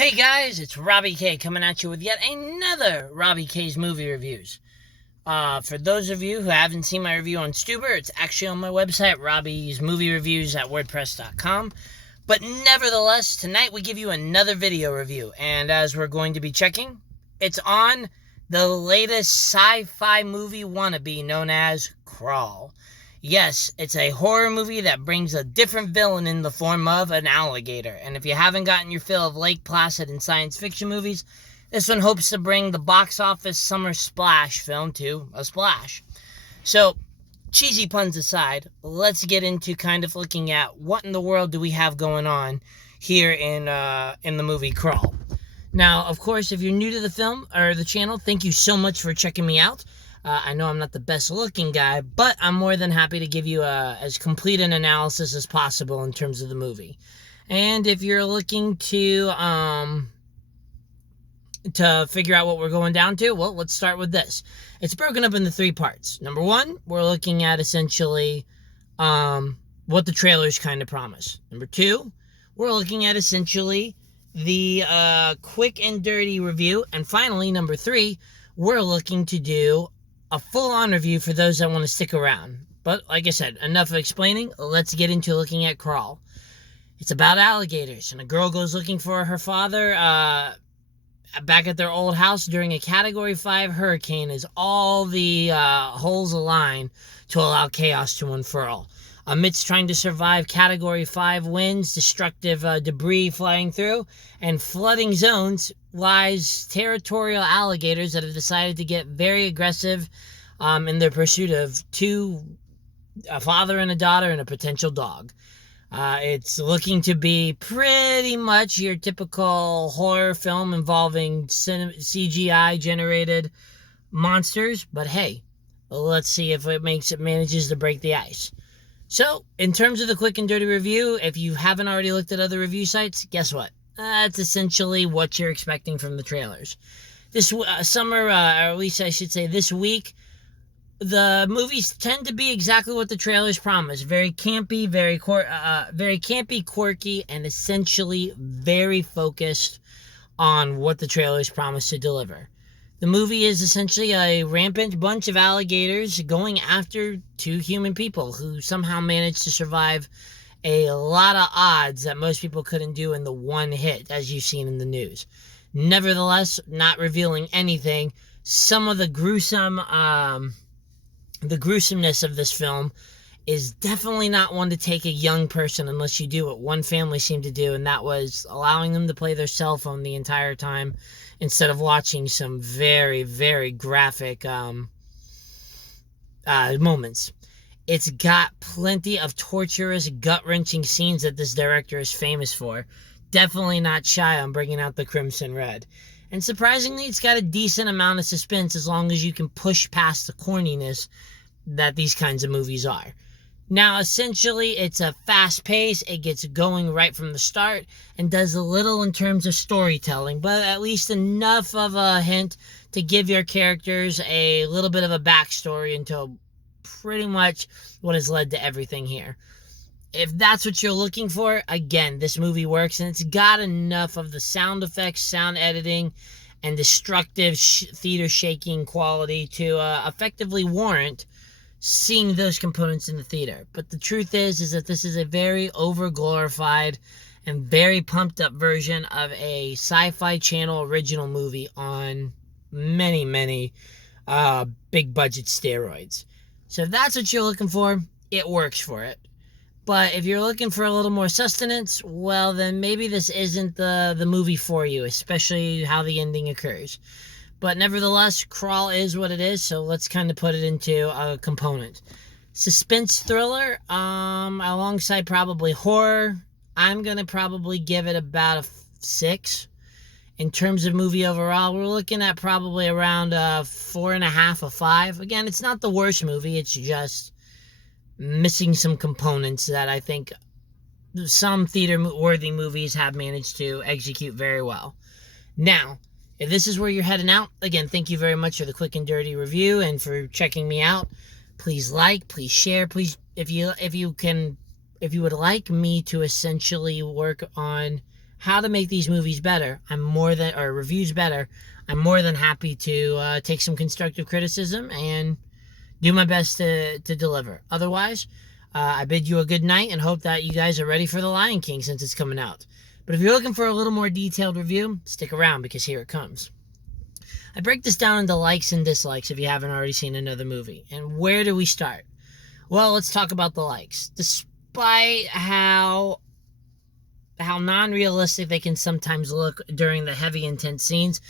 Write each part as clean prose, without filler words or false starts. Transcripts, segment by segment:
Hey guys, it's Robbie K coming at you with yet another Robbie K's movie reviews. For those of you who haven't seen my review on Stuber, it's actually on my website, Robbie's Movie Reviews at WordPress.com. But nevertheless, tonight we give you another video review, and as we're going to be checking, it's on the latest sci-fi movie wannabe known as Crawl. Yes, it's a horror movie that brings a different villain in the form of an alligator. And if you haven't gotten your fill of Lake Placid and science fiction movies, this one hopes to bring the box office summer splash film to a splash. So, cheesy puns aside, let's get into kind of looking at what in the world do we have going on here in the movie Crawl. Now, of course, if you're new to the film or the channel, thank you so much for checking me out. I know I'm not the best looking guy, but I'm more than happy to give you as complete an analysis as possible in terms of the movie. And if you're looking to figure out what we're going down to, well, let's start with this. It's broken up into three parts. Number one, we're looking at essentially what the trailers kind of promise. Number two, we're looking at essentially the quick and dirty review. And finally, number three, we're looking to do a full-on review for those that want to stick around. But like I said, enough of explaining. Let's get into looking at Crawl. It's about alligators, and a girl goes looking for her father back at their old house during a Category 5 hurricane as all the holes align to allow chaos to unfurl. Amidst trying to survive Category 5 winds, destructive debris flying through, and flooding zones, lies territorial alligators that have decided to get very aggressive in their pursuit of a father and a daughter and a potential dog. It's looking to be pretty much your typical horror film involving CGI-generated monsters, but hey, let's see if it manages to break the ice. So, in terms of the quick and dirty review, if you haven't already looked at other review sites, guess what? That's essentially what you're expecting from the trailers. This summer, or at least I should say this week, the movies tend to be exactly what the trailers promise. Very campy, very campy, quirky, and essentially very focused on what the trailers promise to deliver. The movie is essentially a rampant bunch of alligators going after two human people who somehow managed to survive a lot of odds that most people couldn't do in the one hit, as you've seen in the news. Nevertheless, not revealing anything, some of the gruesomeness of this film is definitely not one to take a young person unless you do what one family seemed to do, and that was allowing them to play their cell phone the entire time instead of watching some very, very graphic moments. It's got plenty of torturous, gut-wrenching scenes that this director is famous for. Definitely not shy on bringing out the crimson red. And surprisingly, it's got a decent amount of suspense as long as you can push past the corniness that these kinds of movies are. Now, essentially, it's a fast pace. It gets going right from the start and does a little in terms of storytelling, but at least enough of a hint to give your characters a little bit of a backstory into pretty much what has led to everything here. If that's what you're looking for, again, this movie works, and it's got enough of the sound effects, sound editing, and destructive theater shaking quality to effectively warrant seeing those components in the theater. But the truth is that this is a very over-glorified and very pumped-up version of a Sci-Fi Channel original movie on many, many big-budget steroids. So if that's what you're looking for, it works for it. But if you're looking for a little more sustenance, well, then maybe this isn't the movie for you, especially how the ending occurs. But nevertheless, Crawl is what it is, so let's kind of put it into a component. Suspense thriller, alongside probably horror, I'm going to probably give it about a 6. In terms of movie overall, we're looking at probably around a 4.5, a 5. Again, it's not the worst movie, it's just missing some components that I think some theater-worthy movies have managed to execute very well. Now, if this is where you're heading out, again, thank you very much for the quick and dirty review and for checking me out. Please like, please share, please, if you would like me to essentially work on how to make these movies better, or reviews better, I'm more than happy to take some constructive criticism and do my best to deliver. Otherwise, I bid you a good night and hope that you guys are ready for The Lion King since it's coming out. But if you're looking for a little more detailed review, stick around because here it comes. I break this down into likes and dislikes if you haven't already seen another movie. And where do we start? Well, let's talk about the likes. Despite how non-realistic they can sometimes look during the heavy, intense scenes,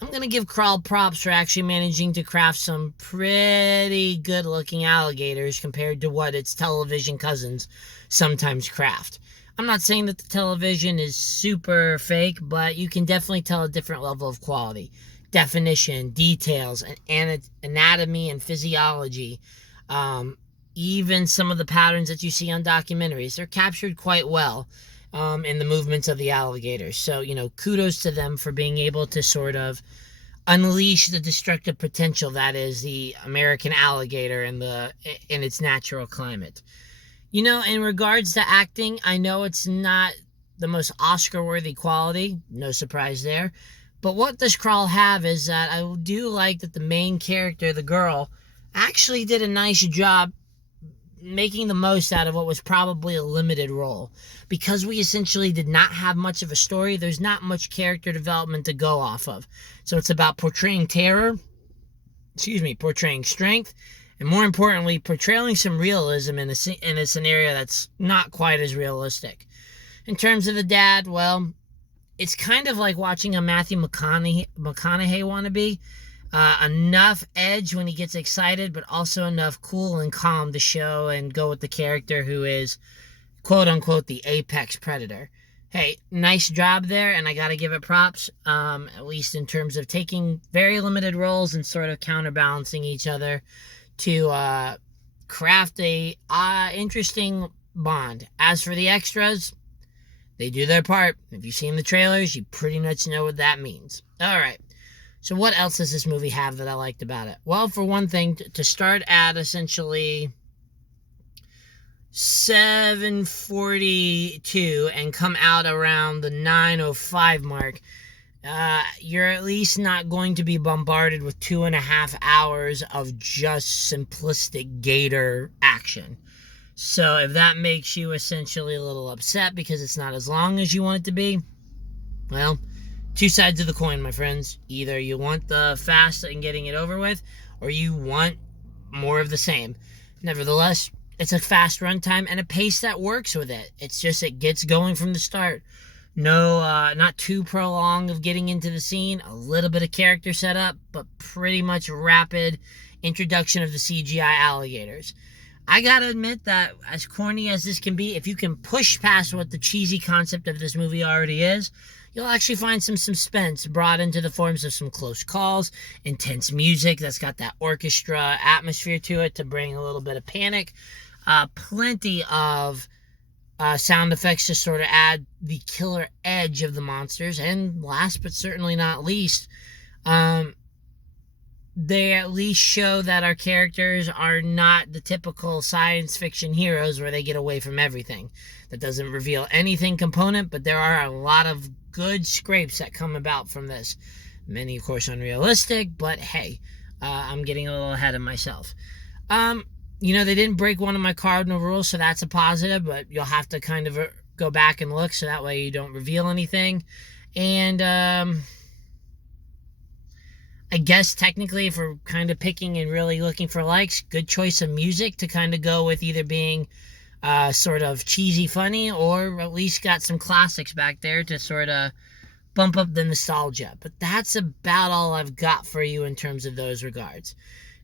I'm going to give Kral props for actually managing to craft some pretty good-looking alligators compared to what its television cousins sometimes craft. I'm not saying that the television is super fake, but you can definitely tell a different level of quality. Definition, details, and anatomy and physiology. Even some of the patterns that you see on documentaries, they're captured quite well in the movements of the alligators. So, kudos to them for being able to sort of unleash the destructive potential that is the American alligator in its natural climate. In regards to acting, I know it's not the most Oscar-worthy quality, no surprise there. But what does Kral have is that I do like that the main character, the girl, actually did a nice job making the most out of what was probably a limited role. Because we essentially did not have much of a story, there's not much character development to go off of. So it's about portraying portraying strength, and more importantly, portraying some realism in a scenario that's not quite as realistic. In terms of the dad, well, it's kind of like watching a Matthew McConaughey wannabe. Enough edge when he gets excited, but also enough cool and calm to show and go with the character who is, quote-unquote, the apex predator. Hey, nice job there, and I gotta give it props, at least in terms of taking very limited roles and sort of counterbalancing each other to craft a interesting bond. As for the extras, they do their part. If you've seen the trailers, you pretty much know what that means. Alright, so what else does this movie have that I liked about it? Well, for one thing, to start at essentially 7:42 and come out around the 9:05 mark, you're at least not going to be bombarded with 2.5 hours of just simplistic gator action. So if that makes you essentially a little upset because it's not as long as you want it to be, well, two sides of the coin, my friends. Either you want the fast and getting it over with, or you want more of the same. Nevertheless, it's a fast runtime and a pace that works with it. It's just it gets going from the start. No, not too prolonged of getting into the scene. A little bit of character setup, but pretty much rapid introduction of the CGI alligators. I gotta admit that, as corny as this can be, if you can push past what the cheesy concept of this movie already is, you'll actually find some suspense brought into the forms of some close calls, intense music that's got that orchestra atmosphere to it to bring a little bit of panic, plenty of sound effects to sort of add the killer edge of the monsters, and last but certainly not least, they at least show that our characters are not the typical science fiction heroes where they get away from everything. That doesn't reveal anything component, but there are a lot of good scrapes that come about from this. Many, of course, unrealistic, but hey, I'm getting a little ahead of myself. They didn't break one of my cardinal rules, so that's a positive, but you'll have to kind of go back and look so that way you don't reveal anything. And, I guess technically if we're kind of picking and really looking for likes, good choice of music to kind of go with either being sort of cheesy funny or at least got some classics back there to sort of bump up the nostalgia. But that's about all I've got for you in terms of those regards.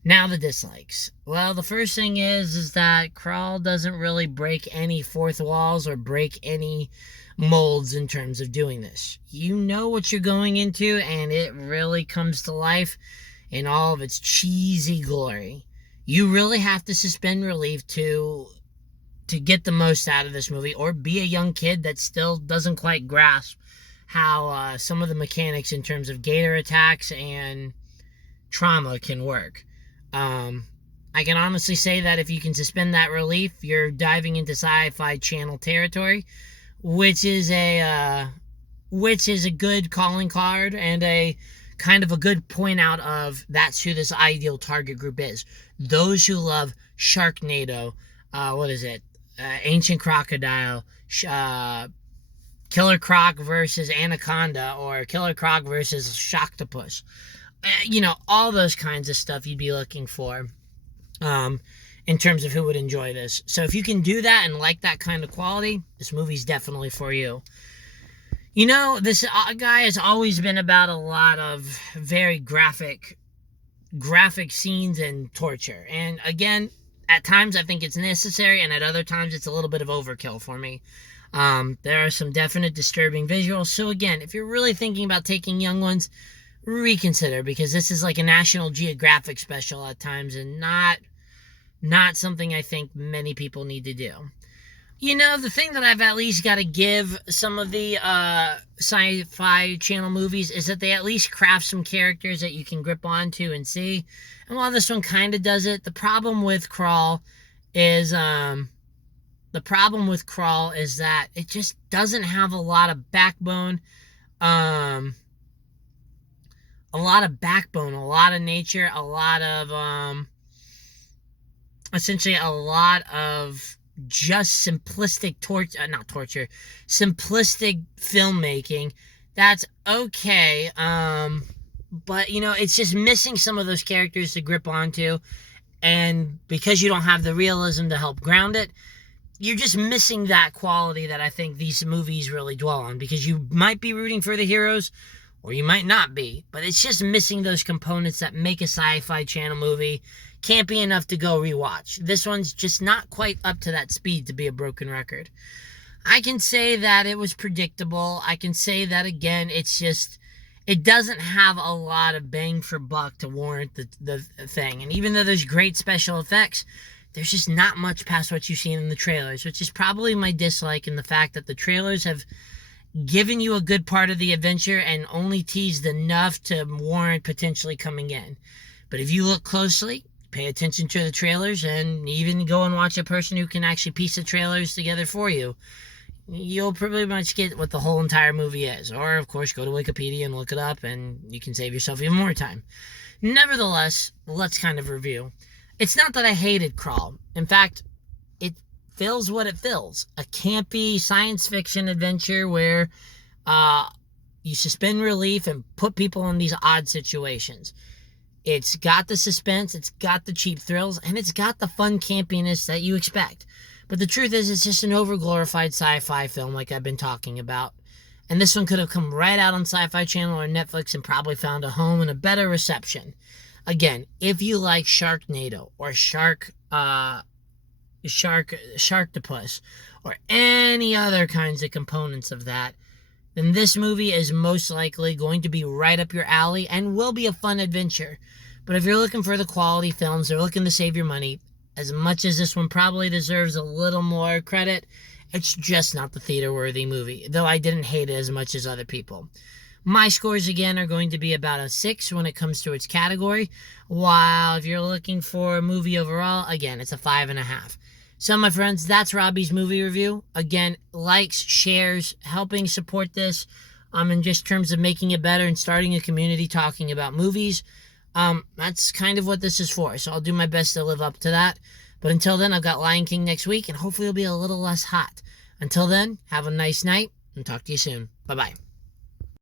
Now the dislikes. Well, the first thing is that Kral doesn't really break any fourth walls or break any molds in terms of doing this. You know what you're going into, and it really comes to life in all of its cheesy glory. You really have to suspend relief to get the most out of this movie, or be a young kid that still doesn't quite grasp how some of the mechanics in terms of gator attacks and trauma can work. I can honestly say that if you can suspend that relief, you're diving into sci-fi channel territory, which is a which is a good calling card and a kind of a good point out of that's who this ideal target group is. Those who love Sharknado, Ancient Crocodile, Killer Croc versus Anaconda, or Killer Croc versus Shocktopus. All those kinds of stuff you'd be looking for in terms of who would enjoy this. So if you can do that and like that kind of quality, this movie's definitely for you. This guy has always been about a lot of very graphic scenes and torture. And again, at times I think it's necessary, and at other times it's a little bit of overkill for me. There are some definite disturbing visuals. So again, if you're really thinking about taking young ones, reconsider, because this is like a National Geographic special at times, and not something I think many people need to do. The thing that I've at least got to give some of the Sci-Fi Channel movies is that they at least craft some characters that you can grip onto and see. And while this one kind of does it, the problem with Crawl is that it just doesn't have a lot of backbone. A lot of nature, a lot of essentially a lot of just simplistic simplistic filmmaking. That's okay, but it's just missing some of those characters to grip onto, and because you don't have the realism to help ground it, you're just missing that quality that I think these movies really dwell on, because you might be rooting for the heroes, or you might not be, but it's just missing those components that make a Sci-Fi Channel movie campy enough to go rewatch. This one's just not quite up to that speed to be a broken record. I can say that it was predictable. I can say that, again, it doesn't have a lot of bang for buck to warrant the thing. And even though there's great special effects, there's just not much past what you've seen in the trailers, which is probably my dislike in the fact that the trailers have given you a good part of the adventure and only teased enough to warrant potentially coming in. But if you look closely, pay attention to the trailers, and even go and watch a person who can actually piece the trailers together for you, you'll pretty much get what the whole entire movie is. Or, of course, go to Wikipedia and look it up, and you can save yourself even more time. Nevertheless, let's kind of review. It's not that I hated Crawl. In fact, it fills what it fills. A campy science fiction adventure where you suspend relief and put people in these odd situations. It's got the suspense, it's got the cheap thrills, and it's got the fun campiness that you expect. But the truth is, it's just an overglorified sci-fi film like I've been talking about. And this one could have come right out on Sci-Fi Channel or Netflix and probably found a home and a better reception. Again, if you like Sharknado or Sharktopus or any other kinds of components of that, then this movie is most likely going to be right up your alley and will be a fun adventure. But if you're looking for the quality films, or looking to save your money, as much as this one probably deserves a little more credit, it's just not the theater-worthy movie, though I didn't hate it as much as other people. My scores, again, are going to be about a 6 when it comes to its category, while if you're looking for a movie overall, again, it's a 5.5. So, my friends, that's Robbie's movie review. Again, likes, shares, helping support this in just terms of making it better and starting a community talking about movies. That's kind of what this is for, so I'll do my best to live up to that. But until then, I've got Lion King next week, and hopefully it'll be a little less hot. Until then, have a nice night, and talk to you soon. Bye-bye.